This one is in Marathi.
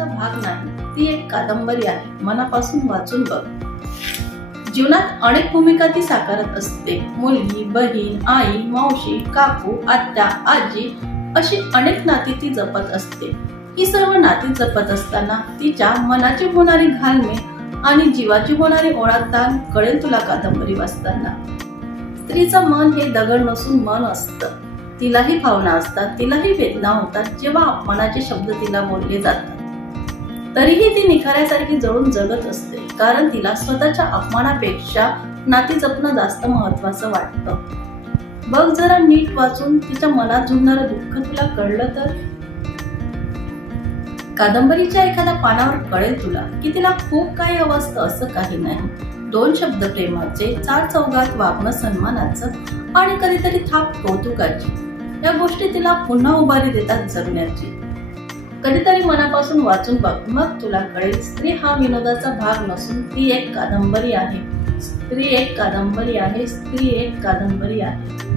पुस्तकाचा भाग नाही ती एक कादंबरी आहे. मनापासून वाचून बघ. जीवनात अनेक भूमिका ती साकारत असते. मुलगी बहीण आई मावशी काकू आत्या आजी अशी अनेक नाती ती जपत असते. ही सर्व नाती जपत असताना तिच्या मनाची होणारी घालमे आणि जीवाची होणारी ओळखताल कळेल तुला कादंबरी वाचताना. स्त्रीचं मन हे दगड नसून मन असतं. तिलाही भावना असतात तिलाही वेदना होतात जेव्हा अपमानाचे शब्द तिला बोलले जातात. तरीही ती निखाऱ्यासारखी जळून जगत असते कारण तिला स्वतःच्या अपमानापेक्षा नाती जपणं जास्त महत्वाचं वाटतं. बघ जरा नीट वाचून तिच्या मनात झुंजणारं दुःख तुला कळलं तर? कादंबरीच्या एखाद्या पानावर कळेल तुला की तिला खूप काही अवस्थ असं काही नाही. दोन शब्द प्रेमाचे चार चौघात वागणं सन्मानाचं आणि कधीतरी थाप कौतुकाची. या गोष्टी तिला पुन्हा उभारी देतात जगण्याची. कधीतरी मनापासून वाचून बघ. मग तुला कळेल स्त्री हा विनोदाचा भाग नसून ती एक कादंबरी आहे. स्त्री एक कादंबरी आहे. स्त्री एक कादंबरी आहे.